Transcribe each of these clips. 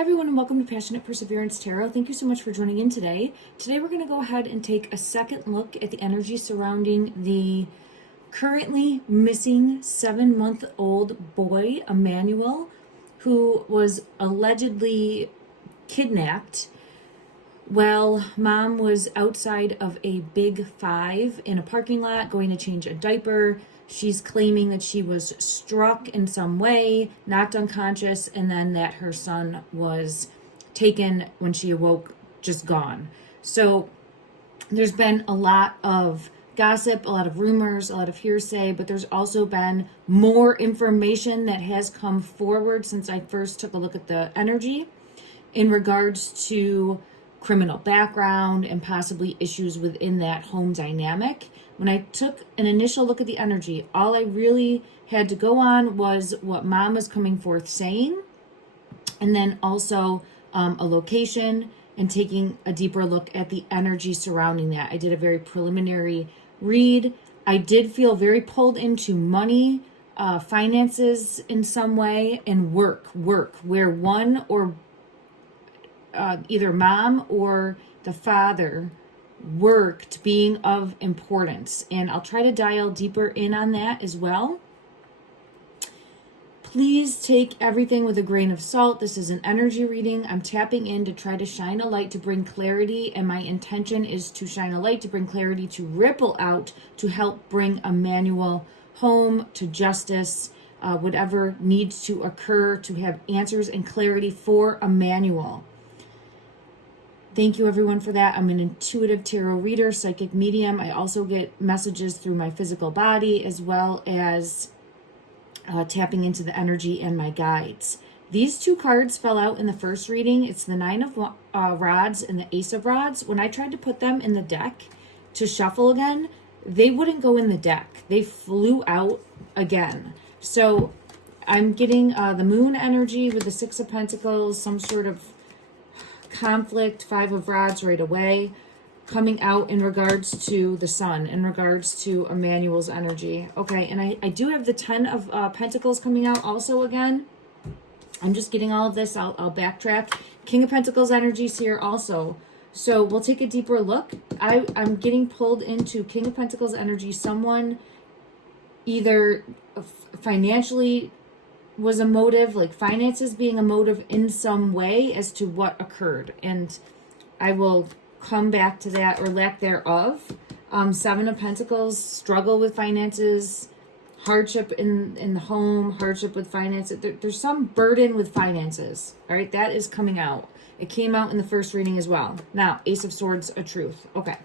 Hi everyone and welcome to Passionate Perseverance Tarot. Thank you so much for joining in today. Today we're going to go ahead and take a second look at the energy surrounding the currently missing 7-month-old boy, Emmanuel, who was allegedly kidnapped while mom was outside of a Big Five in a parking lot going to change a diaper. She's claiming that she was struck in some way, knocked unconscious, and then that her son was taken when she awoke, just gone. So there's been a lot of gossip, a lot of rumors, a lot of hearsay, but there's also been more information that has come forward since I first took a look at the energy in regards to criminal background and possibly issues within that home dynamic. When I took an initial look at the energy, all I really had to go on was what mom was coming forth saying, and then also a location and taking a deeper look at the energy surrounding that. I did a very preliminary read. I did feel very pulled into money, finances in some way, and work, where one or either mom or the father worked being of importance. And I'll try to dial deeper in on that as well. Please take everything with a grain of salt. This is an energy reading. I'm tapping in to try to shine a light to bring clarity, and my intention is to shine a light to bring clarity, to ripple out, to help bring Emmanuel home to justice, whatever needs to occur to have answers and clarity for Emmanuel. Thank you everyone for that. I'm an intuitive tarot reader, psychic medium. I also get messages through my physical body as well as tapping into the energy and my guides. These two cards fell out in the first reading. It's the Nine of Rods and the Ace of Rods. When I tried to put them in the deck to shuffle again, they wouldn't go in the deck. They flew out again. So I'm getting the Moon energy with the Six of Pentacles, some sort of conflict, Five of Rods right away, coming out in regards to the Sun, in regards to Emmanuel's energy. Okay, and I do have the Ten of Pentacles coming out also again. I'm just getting all of this. I'll backtrack. King of Pentacles energies here also. So we'll take a deeper look. I'm getting pulled into King of Pentacles energy. Someone either financially was a motive, like finances being a motive in some way as to what occurred. And I will come back to that, or lack thereof. Seven of Pentacles, struggle with finances, hardship in the home, hardship with finances. There's some burden with finances. All right, that is coming out. It came out in the first reading as well. Now, Ace of Swords, a truth. Okay.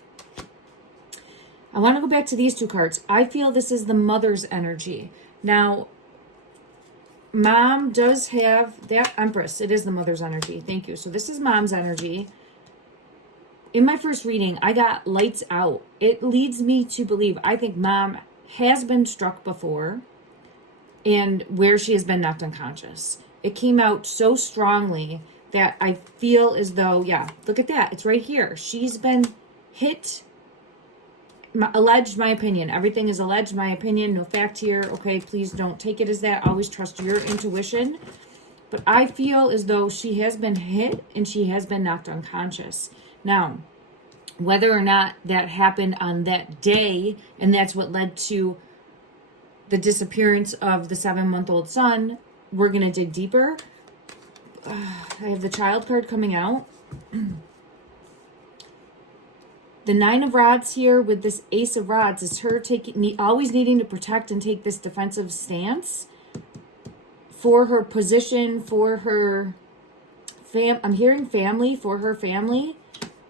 I want to go back to these two cards. I feel this is the mother's energy. Now, mom does have that Empress. It is the mother's energy. Thank you. So this is mom's energy. In my first reading, I got lights out. It leads me to believe, I think mom has been struck before and where she has been knocked unconscious. It came out so strongly that I feel as though, yeah, look at that. It's right here. She's been hit. Alleged, my opinion. Everything is alleged, my opinion. No fact here. Okay, please don't take it as that. Always trust your intuition. But I feel as though she has been hit and she has been knocked unconscious. Now, whether or not that happened on that day, and that's what led to the disappearance of the 7-month-old son, we're going to dig deeper. I have the Child card coming out. The Nine of Rods here with this Ace of Rods is her always needing to protect and take this defensive stance for her position, for her I'm hearing family, for her family.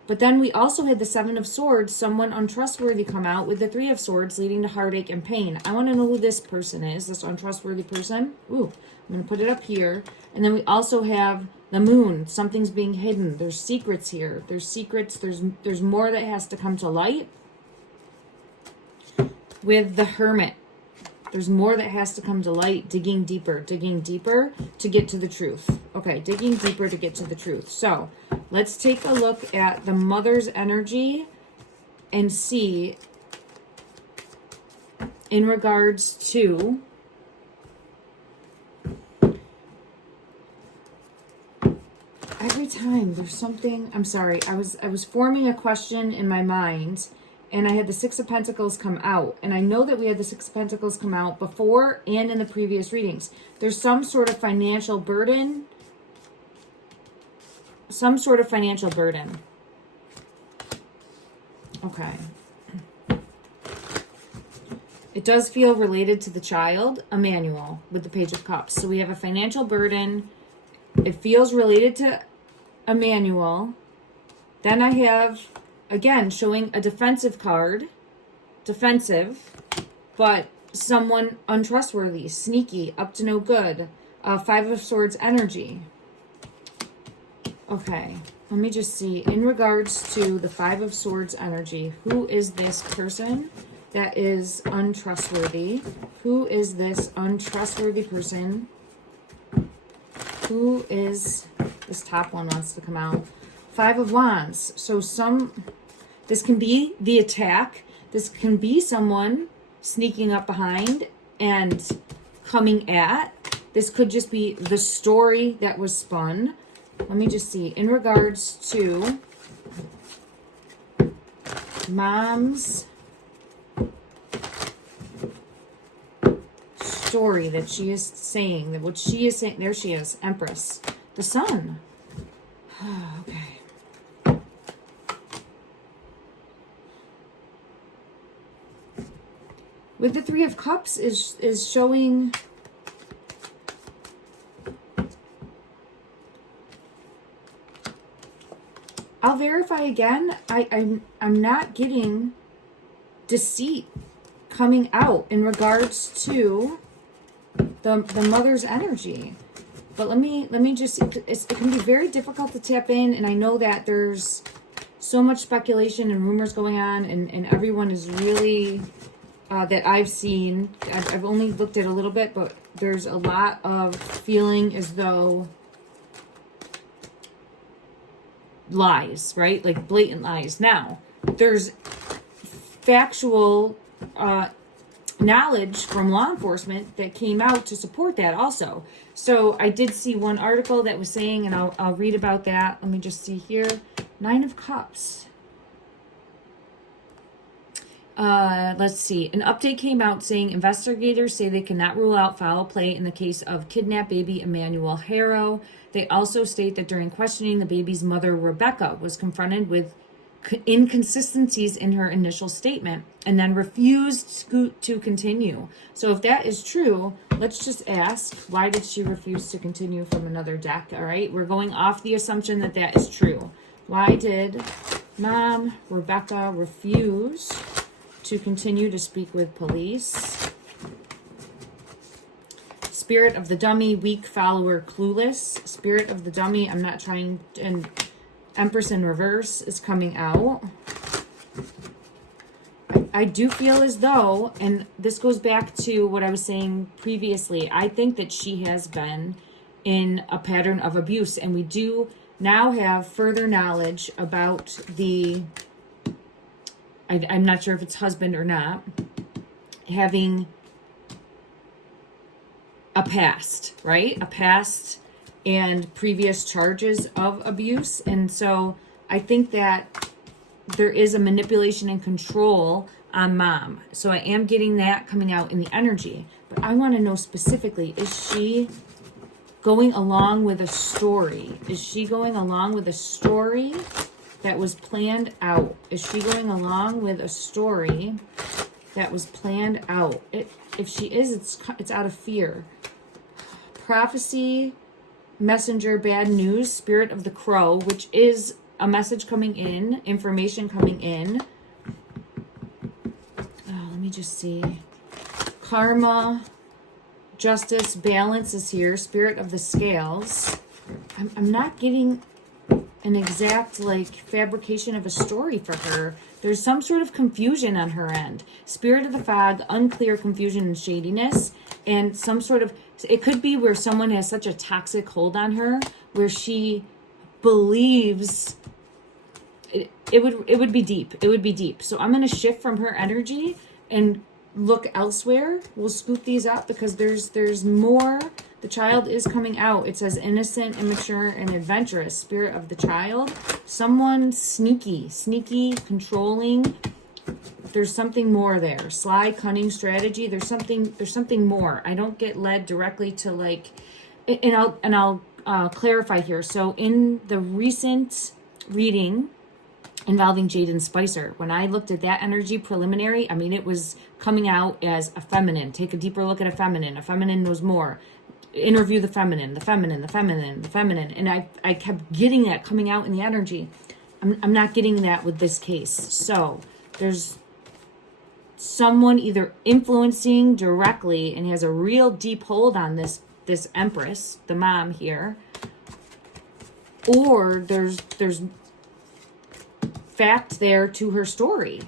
But then we also had the Seven of Swords, someone untrustworthy, come out with the Three of Swords leading to heartache and pain. I want to know who this person is, this untrustworthy person. Ooh, I'm going to put it up here. And then we also have the Moon. Something's being hidden. There's secrets here. There's secrets. There's more that has to come to light. With the Hermit, there's more that has to come to light. Digging deeper to get to the truth. Okay, digging deeper to get to the truth. So let's take a look at the mother's energy and see in regards to Every time there's something, I'm sorry, I was forming a question in my mind, and I had the Six of Pentacles come out, and I know that we had the Six of Pentacles come out before and in the previous readings. There's some sort of financial burden, Okay. It does feel related to the child, Emmanuel, with the Page of Cups. So we have a financial burden. It feels related to Emmanuel. Then I have, again, showing a defensive card. Defensive, but someone untrustworthy, sneaky, up to no good. Five of Swords energy. Okay, let me just see. In regards to the Five of Swords energy, who is this person that is untrustworthy? Who is this untrustworthy person? Who is, this top one wants to come out. Five of Wands. So this can be the attack. This can be someone sneaking up behind and coming at. This could just be the story that was spun. Let me just see. In regards to mom's story that she is saying, that what she is saying, there she is, Empress, the Sun. Okay. With the Three of Cups is showing I'll verify again. I'm not getting deceit coming out in regards to the mother's energy. But let me just, it can be very difficult to tap in, and I know that there's so much speculation and rumors going on, and everyone is really, that I've seen, I've only looked at a little bit, but there's a lot of feeling as though lies, right? Like blatant lies. Now, there's factual knowledge from law enforcement that came out to support that also. So I did see one article that was saying, and I'll read about that. Let me just see here. Nine of Cups. Let's see. An update came out saying investigators say they cannot rule out foul play in the case of kidnapped baby Emmanuel Haro. They also state that during questioning, the baby's mother, Rebecca, was confronted with inconsistencies in her initial statement and then refused to continue. So if that is true, let's just ask, why did she refuse to continue from another deck? All right, we're going off the assumption that that is true. Why did Mom Rebecca refuse to continue to speak with police? Spirit of the Dummy, weak follower, clueless. Spirit of the Dummy, I'm not trying, and Empress in reverse is coming out. I do feel as though, and this goes back to what I was saying previously, I think that she has been in a pattern of abuse, and we do now have further knowledge about the, I'm not sure if it's husband or not, having a past, right? A past and previous charges of abuse. And so I think that there is a manipulation and control on Mom. So I am getting that coming out in the energy. But I want to know specifically, is she going along with a story? Is she going along with a story that was planned out? Is she going along with a story that was planned out? If she is, it's out of fear. Prophecy, messenger, bad news, spirit of the crow, which is a message coming in, information coming in. Let me just see. Karma, justice, balance is here. Spirit of the scales. I'm not getting an exact fabrication of a story for her. There's some sort of confusion on her end. Spirit of the fog, unclear confusion and shadiness, and some sort of, it could be where someone has such a toxic hold on her where she believes it would be deep. It would be deep. So I'm going to shift from her energy and look elsewhere. We'll scoop these up because there's more The child is coming out. It says innocent, immature, and adventurous. Spirit of the child. Someone sneaky, controlling. There's something more there. Sly, cunning, strategy. There's something more. I don't get led directly to like, and I'll clarify here. So in the recent reading involving Jaden Spicer, when I looked at that energy preliminary, I mean, it was coming out as a feminine. Take a deeper look at a feminine. A feminine knows more. Interview the feminine. And I kept getting that coming out in the energy. I'm not getting that with this case. So there's someone either influencing directly and has a real deep hold on this Empress, the mom here, or there's fact there to her story.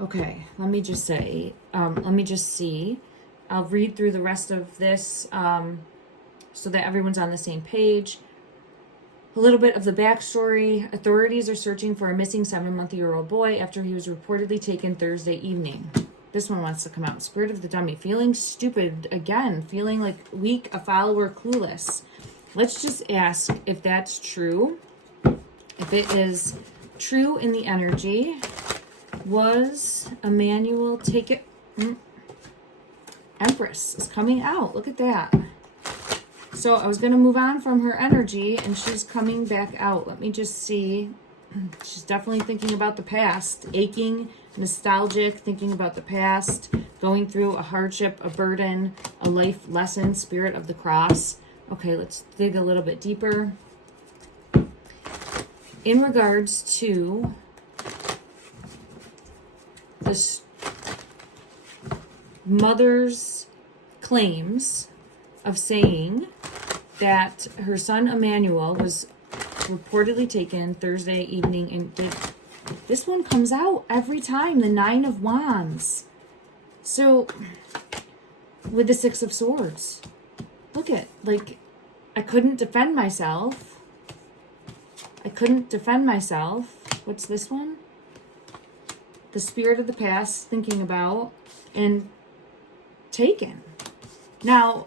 Okay, let me just see. I'll read through the rest of this so that everyone's on the same page. A little bit of the backstory. Authorities are searching for a missing 7-month-old boy after he was reportedly taken Thursday evening. This one wants to come out. Spirit of the dummy. Feeling stupid again. Feeling like weak, a follower, clueless. Let's just ask if that's true. If it is true in the energy, was Emmanuel taken? Empress is coming out. Look at that. So I was going to move on from her energy, and she's coming back out. Let me just see. She's definitely thinking about the past. Aching, nostalgic, thinking about the past. Going through a hardship, a burden, a life lesson, spirit of the cross. Okay, let's dig a little bit deeper. In regards to this mother's claims of saying that her son Emmanuel was reportedly taken Thursday evening, and this one comes out every time, the 9 of Wands. So with the 6 of Swords, look at, like, I couldn't defend myself. What's this one? The spirit of the past, thinking about, and taken. Now,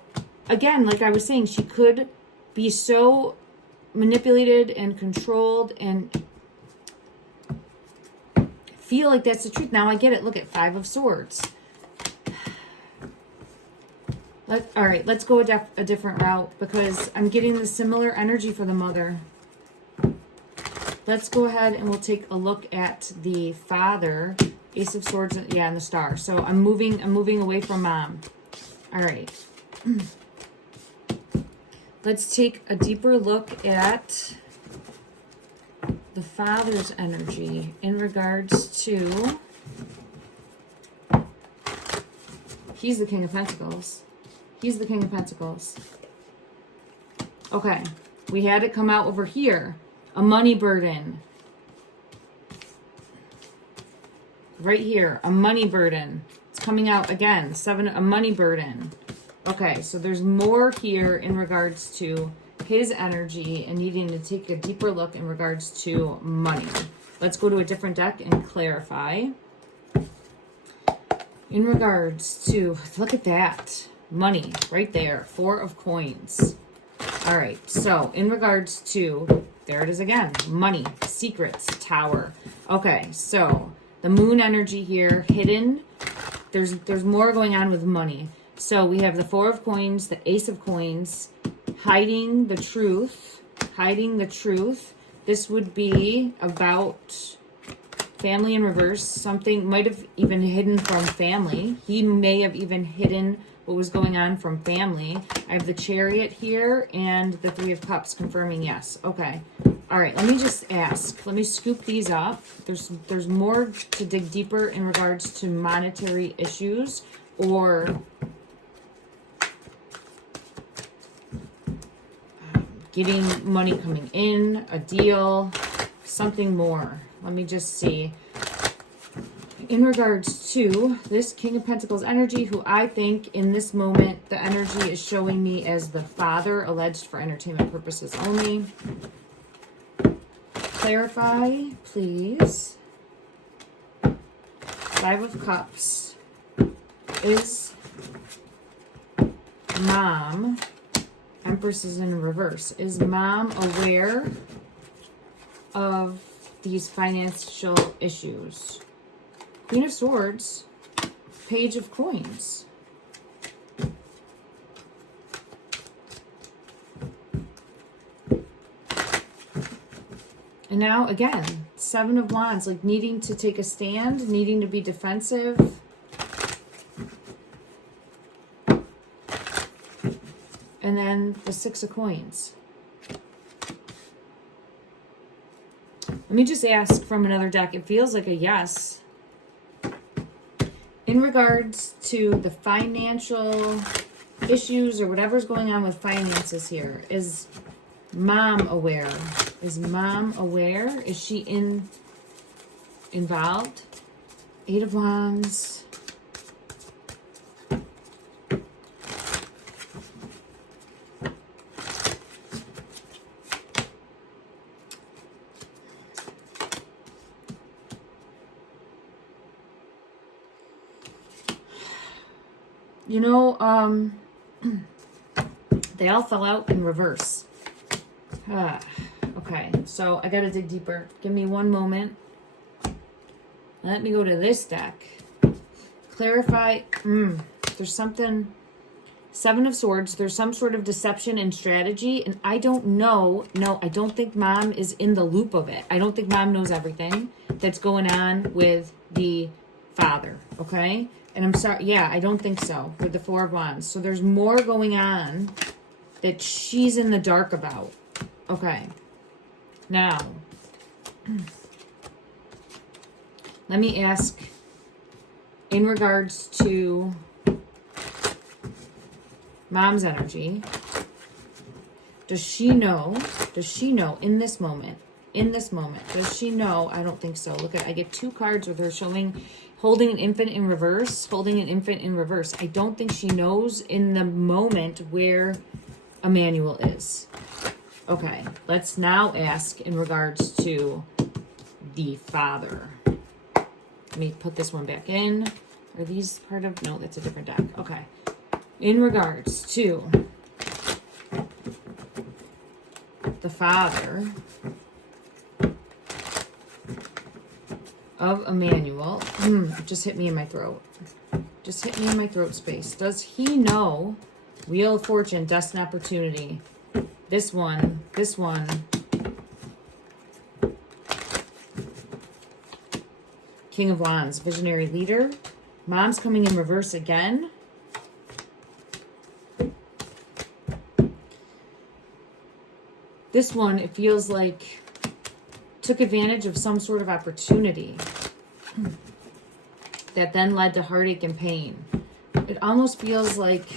again, like I was saying, she could be so manipulated and controlled and feel like that's the truth. Now I get it. Look at 5 of Swords. All right, let's go a different route because I'm getting the similar energy for the mother. Let's go ahead and we'll take a look at the father. Ace of Swords, yeah, and the Star. So I'm moving away from mom. All right. Let's take a deeper look at the father's energy in regards to, he's the King of Pentacles. Okay, we had it come out over here. A money burden. Right here, a money burden. It's coming out again. 7, a money burden. Okay, so there's more here in regards to his energy and needing to take a deeper look in regards to money. Let's go to a different deck and clarify. In regards to, look at that. Money, right there. 4 of Coins. All right, so in regards to, there it is again. Money, secrets, Tower. Okay, so the moon energy here, hidden. There's more going on with money. So we have the 4 of Coins, the Ace of Coins, hiding the truth. This would be about family in reverse. Something might have even hidden from family. He may have even hidden what was going on from family. I have the Chariot here and the 3 of Cups confirming yes. Okay. All right, let me just ask. Let me scoop these up. There's more to dig deeper in regards to monetary issues or getting money coming in, a deal, something more. Let me just see. In regards to this King of Pentacles energy, who I think in this moment, the energy is showing me as the father, alleged for entertainment purposes only. Clarify, please. 5 of Cups is Mom, Empress is in reverse. Is Mom aware of these financial issues? Queen of Swords, Page of Coins. And now, again, Seven of Wands, like needing to take a stand, needing to be defensive. And then the Six of Coins. Let me just ask from another deck. It feels like a yes. In regards to the financial issues or whatever's going on with finances here, is Mom aware? Is Mom aware? Is she involved? Eight of Wands. You know, they all fell out in reverse. Okay, so I gotta dig deeper. Give me one moment. Let me go to this deck. Clarify. There's something. Seven of Swords. There's some sort of deception and strategy, and I don't know. No, I don't think Mom is in the loop of it. I don't think Mom knows everything that's going on with the father. Okay. And I'm sorry, yeah, I don't think so, with the Four of Wands. So there's more going on that she's in the dark about. Okay. Now, let me ask, in regards to Mom's energy, does she know in this moment, does she know? I don't think so. Look at, I get two cards with her showing holding an infant in reverse, I don't think she knows in the moment where Emmanuel is. Okay, let's now ask in regards to the father. Let me put this one back in. Are these part of, no, that's a different deck. Okay. In regards to the father of Emmanuel. It just hit me in my throat. Just hit me in my throat space. Does he know Wheel of Fortune, Destined Opportunity? This one. King of Wands, Visionary Leader. Mom's coming in reverse again. This one, it feels like took advantage of some sort of opportunity that then led to heartache and pain. It almost feels like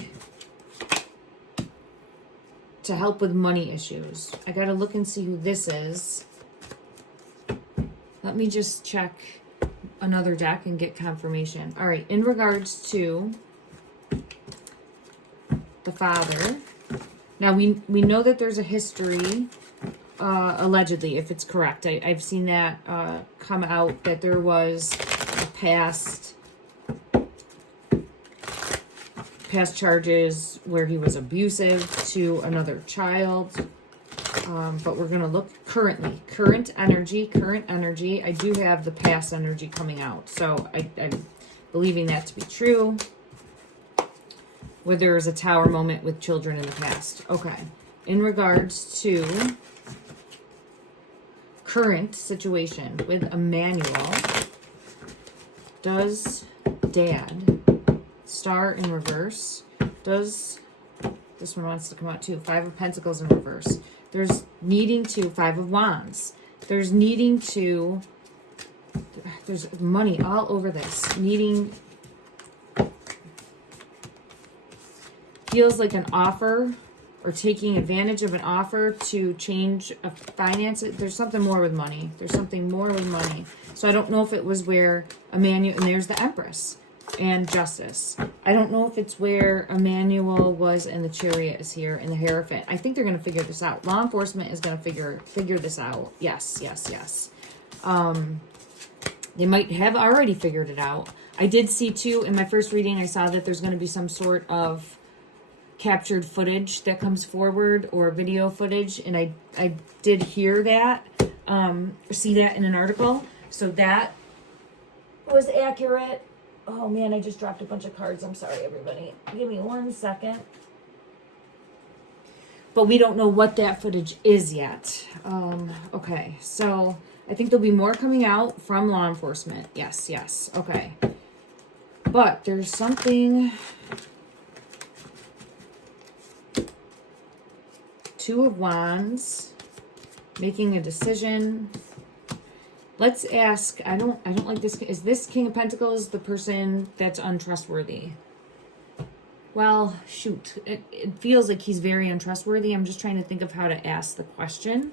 to help with money issues. I gotta look and see who this is. Let me just check another deck and get confirmation. All right, in regards to the father. Now, we know that there's a history, allegedly, if it's correct. I've seen that come out, that there was a past charges where he was abusive to another child. But we're going to look current energy. I do have the past energy coming out. So I'm believing that to be true. Where there is a tower moment with children in the past. Okay. In regards to current situation with Emmanuel, does Dad, Star in reverse, does, this one wants to come out too, Five of Pentacles in reverse. There's needing to, Five of Wands. There's needing to, there's money all over this. Needing, feels like an offer or taking advantage of an offer to change a finance. There's something more with money. So I don't know if it was where Emmanuel, and there's the Empress and Justice. I don't know if it's where Emmanuel was and the Chariot is here and the Hierophant. I think they're going to figure this out. Law enforcement is going to figure this out. Yes. They might have already figured it out. I did see too, in my first reading, I saw that there's going to be some sort of captured footage that comes forward or video footage, and I did hear that, see that in an article, so that was accurate. Oh man, I just dropped a bunch of cards. I'm sorry, everybody. Give me 1 second. But we don't know what that footage is yet. Okay, so I think there'll be more coming out from law enforcement. Yes, yes, okay. But there's something... Two of Wands, making a decision. Let's ask, I don't like this. Is this King of Pentacles the person that's untrustworthy? Well, shoot. It feels like he's very untrustworthy. I'm just trying to think of how to ask the question.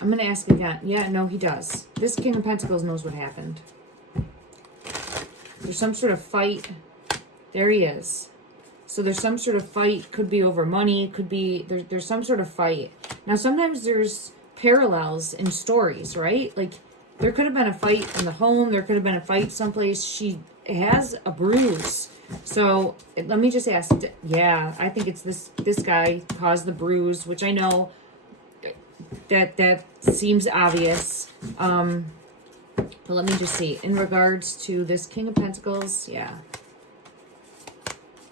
I'm going to ask again. Yeah, no, he does. This King of Pentacles knows what happened. There's some sort of fight. There he is. So there's some sort of fight. Could be over money. Could be... There's some sort of fight. Now, sometimes there's parallels in stories, right? Like, there could have been a fight in the home. There could have been a fight someplace. She has a bruise. So, let me just ask. Yeah, I think it's this guy caused the bruise, which I know... That seems obvious. But let me just see. In regards to this King of Pentacles, yeah.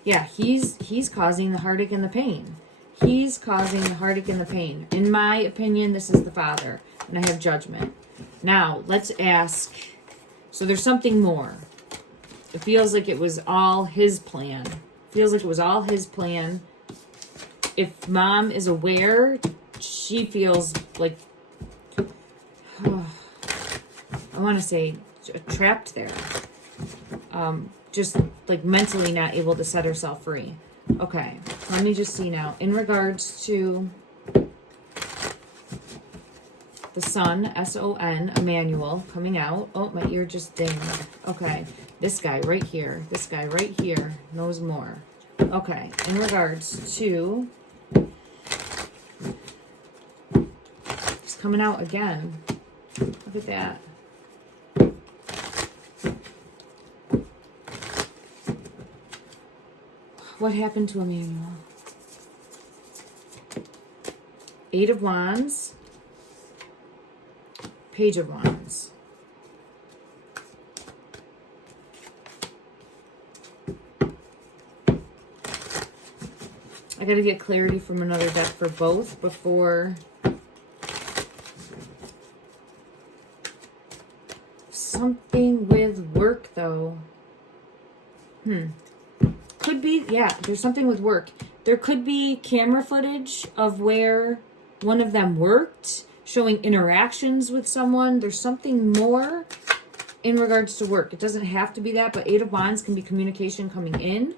Yeah, he's causing the heartache and the pain. He's causing the heartache and the pain. In my opinion, this is the Father. And I have Judgment. Now, let's ask. So there's something more. It feels like it was all his plan. Feels like it was all his plan. If Mom is aware... She feels like, I want to say, trapped there. Just like mentally not able to set herself free. Okay, let me just see now. In regards to the Son, S-O-N, Emmanuel, coming out. Oh, my ear just dinged. Okay, this guy right here. This guy right here knows more. Okay, in regards to... Coming out again. Look at that. What happened to Emmanuel? Eight of Wands. Page of Wands. I gotta get clarity from another deck for both before... Something with work, though. Could be, yeah, there's something with work. There could be camera footage of where one of them worked, showing interactions with someone. There's something more in regards to work. It doesn't have to be that, but Eight of Wands can be communication coming in.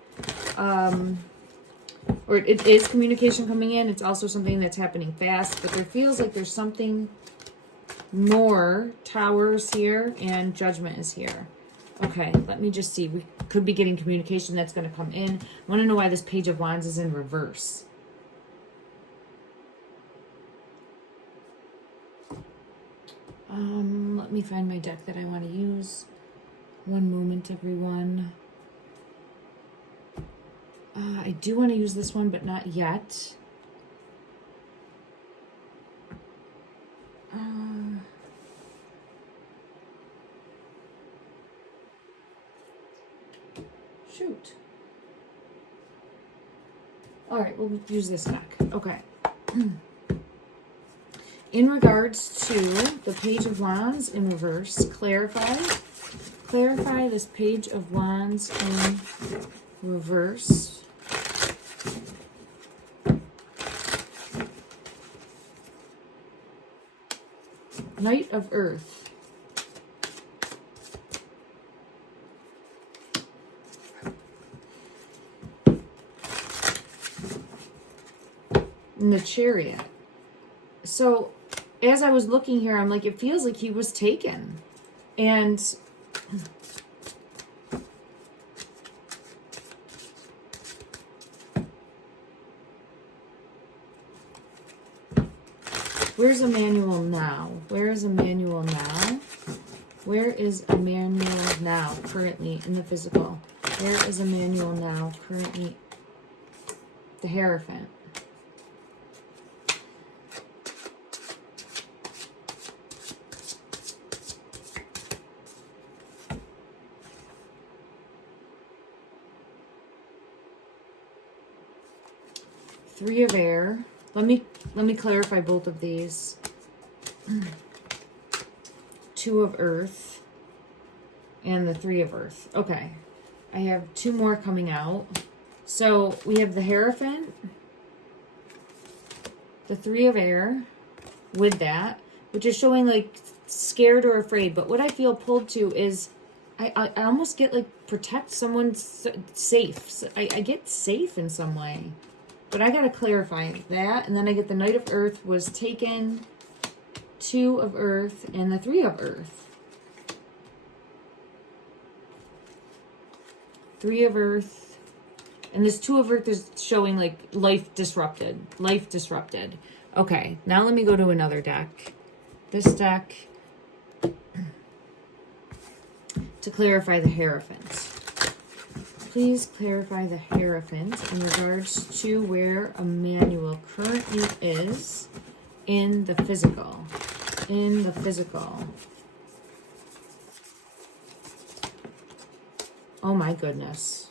Or it is communication coming in. It's also something that's happening fast, but there feels like there's something... more. Towers here and Judgment is here. Okay, let me just see. We could be getting communication that's going to come in. I want to know why this Page of Wands is in reverse. Let me find my deck that I want to use. One moment, everyone. I do want to use this one, but not yet. Shoot. All right, we'll use this deck. Okay. In regards to the Page of Wands in reverse, clarify this Page of Wands in reverse. Knight of Earth. And the Chariot. So, as I was looking here, I'm like, it feels like he was taken. And Where's Emmanuel now? Where is Emmanuel now? Where is Emmanuel now, currently in the physical? Where is Emmanuel now, currently? The Hierophant. Three of Air. Let me clarify both of these. Two of Earth and the Three of Earth. Okay. I have two more coming out. So we have the Hierophant, the Three of Air with that, which is showing like scared or afraid. But what I feel pulled to is I almost get like protect someone safe. I get safe in some way. But I got to clarify that. And then I get the Knight of Earth was taken, Two of Earth, and the Three of Earth. Three of Earth. And this Two of Earth is showing like life disrupted. Life disrupted. Okay, now let me go to another deck. This deck to clarify the Hierophant. Please clarify the Hierophant in regards to where Emmanuel currently is in the physical. In the physical. Oh my goodness.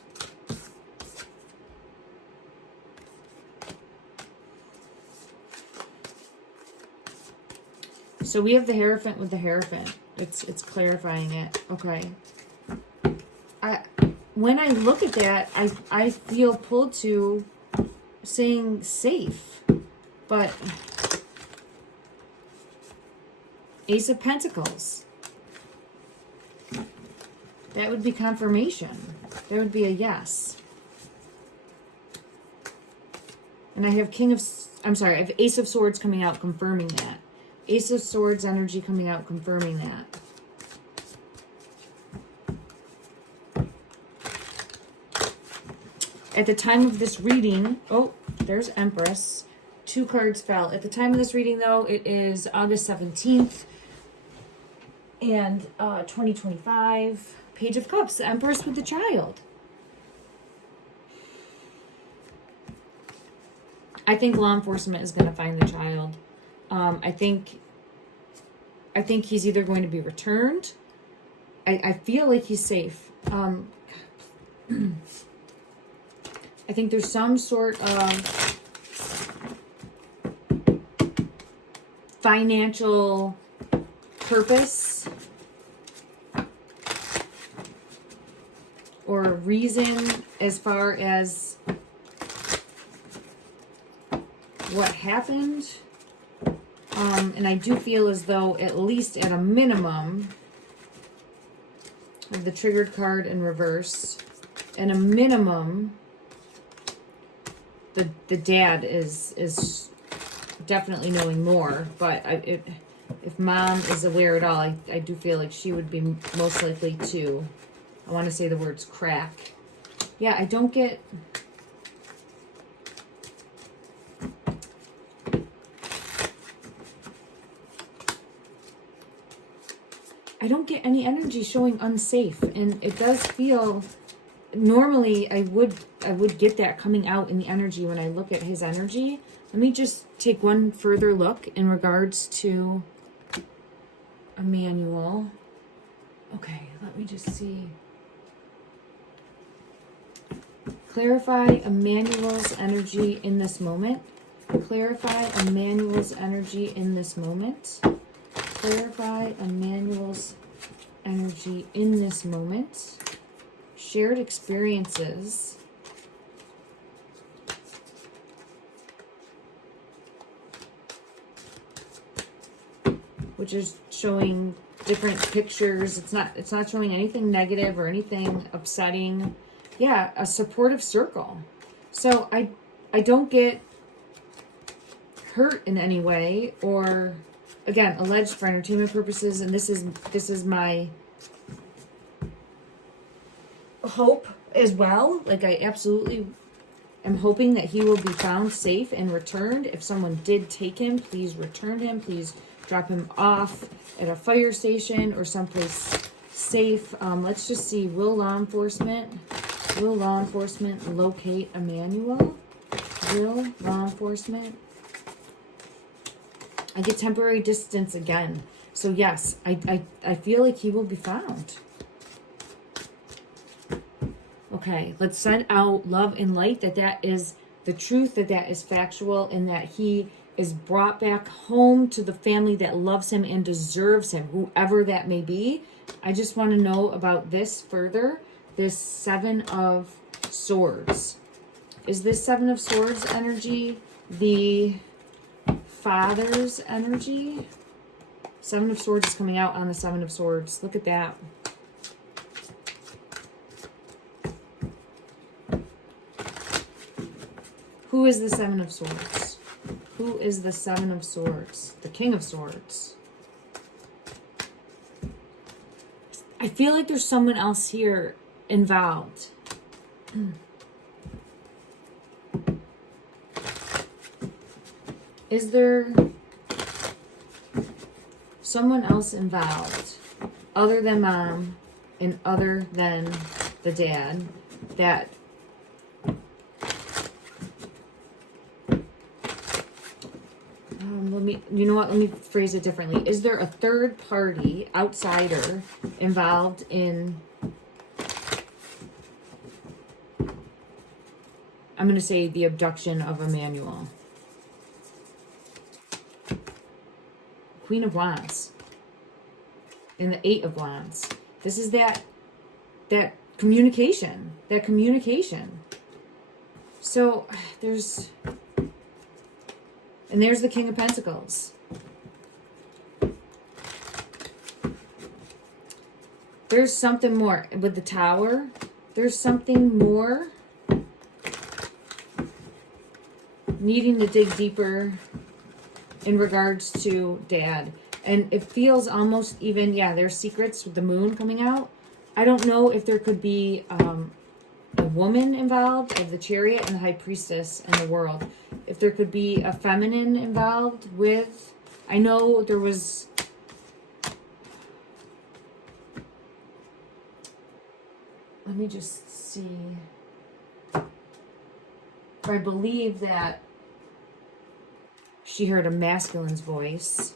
So we have the Hierophant with the Hierophant. It's clarifying it. Okay. When I look at that, I feel pulled to saying safe. But Ace of Pentacles. That would be confirmation. There would be a yes. And I have I have Ace of Swords coming out confirming that. Ace of Swords energy coming out confirming that. At the time of this reading, oh, there's Empress. Two cards fell. At the time of this reading, though, it is August 17th and 2025. Page of Cups, the Empress with the child. I think law enforcement is going to find the child. I think he's either going to be returned. I feel like he's safe. I think there's some sort of financial purpose or reason as far as what happened. And I do feel as though, at least at a minimum, of the triggered card in reverse, at a minimum, the dad is definitely knowing more. But if mom is aware at all, I do feel like she would be most likely to, I want to say the words crack. Yeah, I don't get... any energy showing unsafe, and it does feel, normally I would get that coming out in the energy when I look at his energy. Let me just take one further look in regards to Emmanuel. Okay, let me just see. Clarify Emmanuel's energy in this moment. Clarify Emmanuel's energy in this moment. Clarify Emmanuel's energy in this moment. Shared experiences. Which is showing different pictures. It's not showing anything negative or anything upsetting. Yeah, a supportive circle. So I don't get hurt in any way, or again, alleged for entertainment purposes, and this is my hope as well. Like, I absolutely am hoping that he will be found safe and returned. If someone did take him, please return him. Please drop him off at a fire station or someplace safe. Let's just see. Will law enforcement locate Emmanuel? Will law enforcement? I get temporary distance again. So yes, I feel like he will be found. Okay, let's send out love and light that is the truth, that is factual, and that he is brought back home to the family that loves him and deserves him, whoever that may be. I just want to know about this further. This Seven of Swords. Is this Seven of Swords energy the father's energy? Seven of Swords is coming out on the Seven of Swords. Look at that. Who is the Seven of Swords? Who is the Seven of Swords? The King of Swords. I feel like there's someone else here involved. Is there someone else involved other than mom and other than the dad that you know what, let me phrase it differently. Is there a third party, outsider, involved in, I'm going to say, the abduction of Emmanuel? Queen of Wands and the Eight of Wands. This is that communication, So there's the King of Pentacles. There's something more with the Tower. There's something more needing to dig deeper in regards to dad. And it feels almost even, there's secrets with the moon coming out. I don't know if there could be a woman involved of the Chariot and the High Priestess in the world. If there could be a feminine involved with, I know there was, let me just see. I believe that she heard a masculine's voice.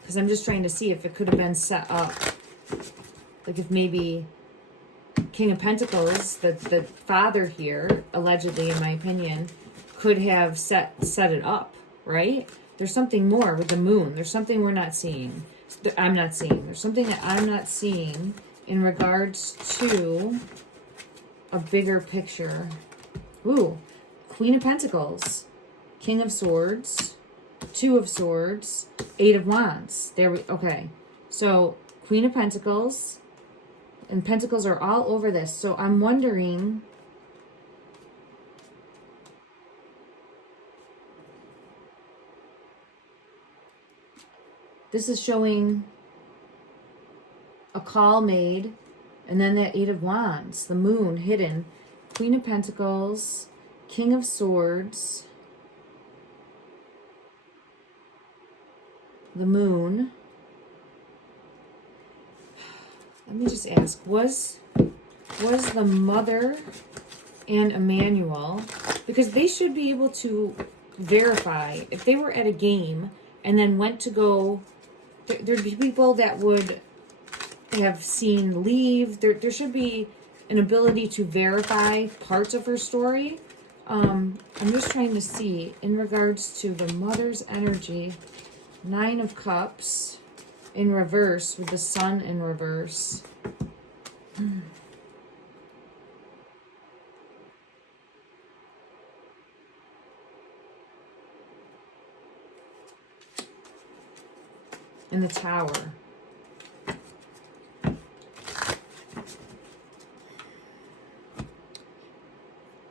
Because I'm just trying to see if it could have been set up. Like if maybe King of Pentacles, the father here, allegedly in my opinion, could have set it up, right? There's something more with the moon. There's something we're not seeing. I'm not seeing. There's something that I'm not seeing in regards to a bigger picture. Ooh, Queen of Pentacles, King of Swords, Two of Swords, Eight of Wands. Okay. So Queen of Pentacles, and Pentacles are all over this. So I'm wondering, this is showing a call made, and then that Eight of Wands, the moon hidden, Queen of Pentacles, King of Swords, the moon. Let me just ask, was the mother and Emmanuel, because they should be able to verify if they were at a game and then went to go, there'd be people that would have seen leave. There should be an ability to verify parts of her story. I'm just trying to see in regards to the mother's energy. Nine of Cups in reverse with the Sun in reverse. And the Tower.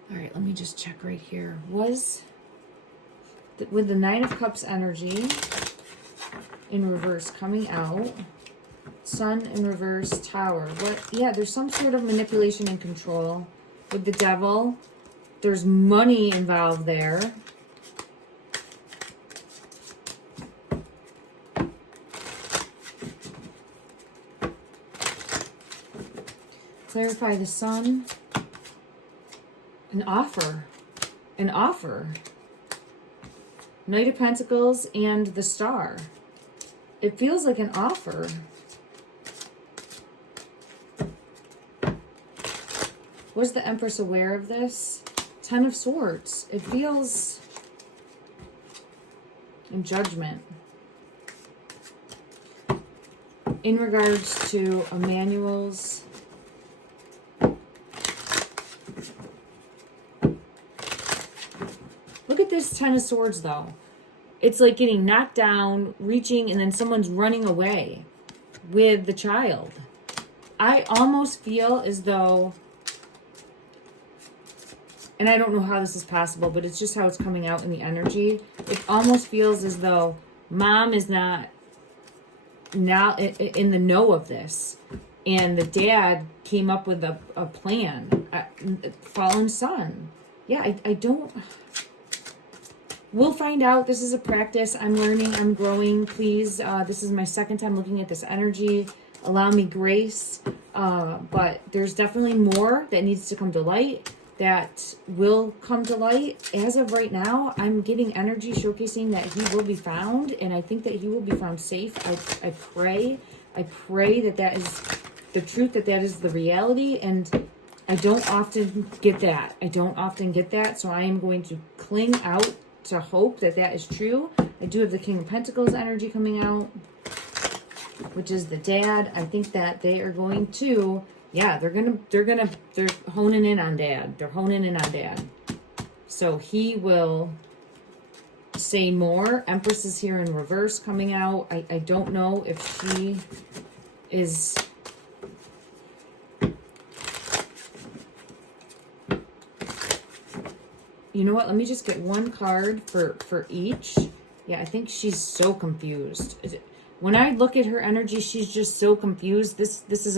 All right, let me just check right here. Was with the Nine of Cups energy in reverse coming out, Sun in reverse, Tower. What? Yeah, there's some sort of manipulation and control. with the devil. There's money involved there. Clarify the sun. An offer. An offer. Knight of Pentacles and the Star. It feels like an offer. Was the Empress aware of this? Ten of Swords. It feels... in Judgment. In regards to Emmanuel's... Look at this Ten of Swords, though. It's like getting knocked down, reaching, and then someone's running away with the child. I almost feel as though... and I don't know how this is possible, but it's just how it's coming out in the energy. It almost feels as though mom is not now in the know of this. And the dad came up with a plan. Fallen son. Yeah, I don't... We'll find out. This is a practice. I'm learning. I'm growing. Please, this is my second time looking at this energy. Allow me grace. But there's definitely more that needs to come to light. That will come to light. As of right now, I'm getting energy showcasing that he will be found, and I think that he will be found safe. I pray that is the truth, that is the reality, and I don't often get that. So I am going to cling out to hope that is true. I do have the King of Pentacles energy coming out, which is the dad. I think that they are going to... yeah, they're honing in on dad. They're honing in on dad. So he will say more. Empress is here in reverse coming out. I don't know if she is... you know what? Let me just get one card for each. Yeah, I think she's so confused. When I look at her energy, she's just so confused. This is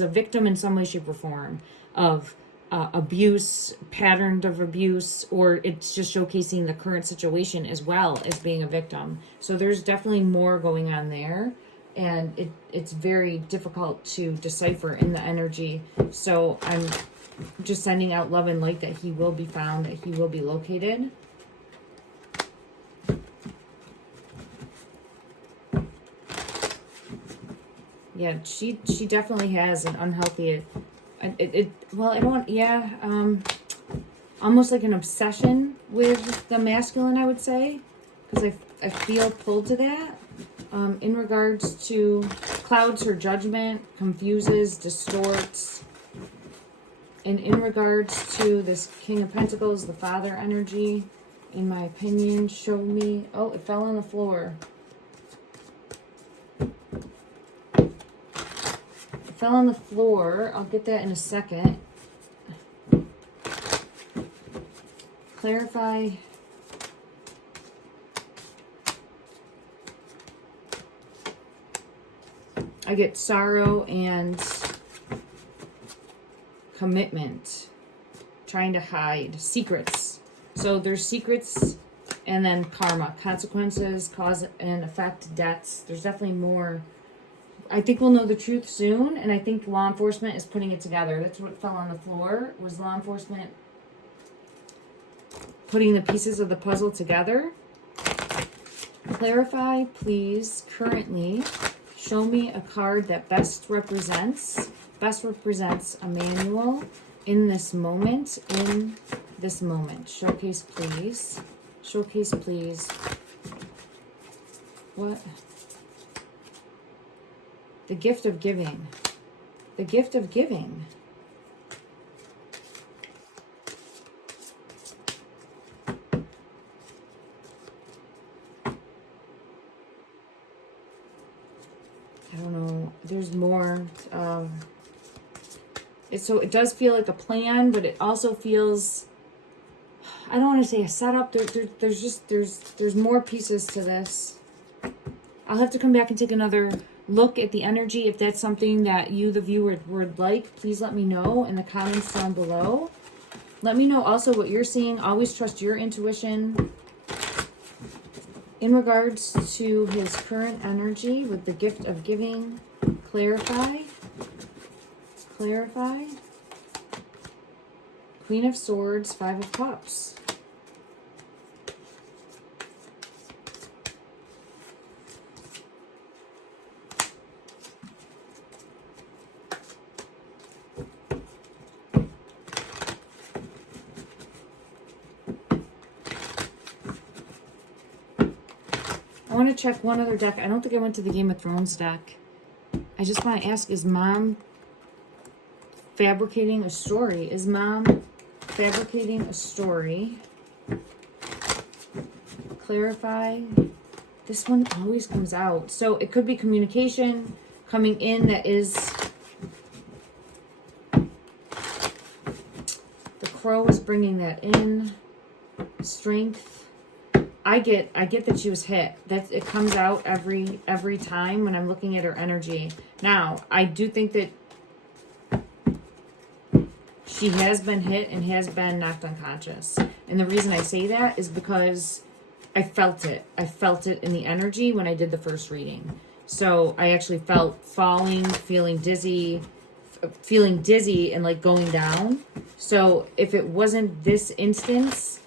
a victim in some way, shape, or form of abuse, patterned of abuse, or it's just showcasing the current situation as well as being a victim. So there's definitely more going on there, and it's very difficult to decipher in the energy. So I'm just sending out love and light that he will be found, that he will be located. Yeah, she definitely has an unhealthy, almost like an obsession with the masculine, I would say, because I feel pulled to that. In regards to clouds her judgment, confuses, distorts. And in regards to this King of Pentacles, the father energy, in my opinion, showed me... oh, it fell on the floor. Fell on the floor. I'll get that in a second. Clarify. I get sorrow and commitment. Trying to hide. Secrets. So there's secrets and then karma. Consequences, cause and effect, debts. There's definitely more. I think we'll know the truth soon, and I think law enforcement is putting it together. That's what fell on the floor, was law enforcement putting the pieces of the puzzle together. Clarify, please, currently, show me a card that best represents Emmanuel in this moment, Showcase, please. Showcase, please. What? The gift of giving. The gift of giving. I don't know. There's more. So it does feel like a plan, but it also feels... I don't want to say a setup. There's more pieces to this. I'll have to come back and take another look at the energy. If that's something that you, the viewer, would like, please let me know in the comments down below. Let me know also what you're seeing. Always trust your intuition. In regards to his current energy with the gift of giving, clarify. Clarify. Queen of Swords, Five of Cups. I want to check one other deck. I don't think I went to the Game of Thrones deck. I just want to ask, is Mom fabricating a story? Is Mom fabricating a story? Clarify. This one always comes out. So it could be communication coming in that is... The Crow is bringing that in. Strength. I get that she was hit. That it comes out every time when I'm looking at her energy. Now, I do think that she has been hit and has been knocked unconscious. And the reason I say that is because I felt it. I felt it in the energy when I did the first reading. So I actually felt falling, feeling dizzy and like going down. So if it wasn't this instance,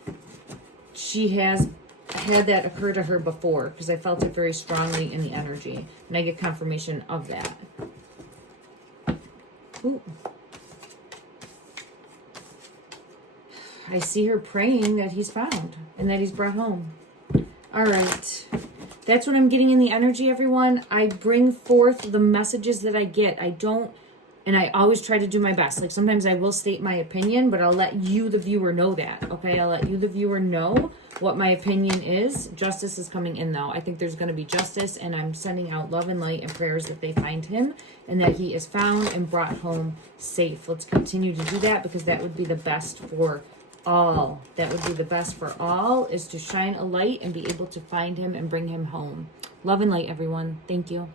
she has had that occur to her before, because I felt it very strongly in the energy, and I get confirmation of that. Ooh. I see her praying that he's found and that he's brought home. All right. That's what I'm getting in the energy, everyone. I bring forth the messages that I get. And I always try to do my best. Like sometimes I will state my opinion, but I'll let you, the viewer, know that. Okay, I'll let you, the viewer, know what my opinion is. Justice is coming in, though. I think there's going to be justice, and I'm sending out love and light and prayers that they find him and that he is found and brought home safe. Let's continue to do that, because that would be the best for all. That would be the best for all, is to shine a light and be able to find him and bring him home. Love and light, everyone. Thank you.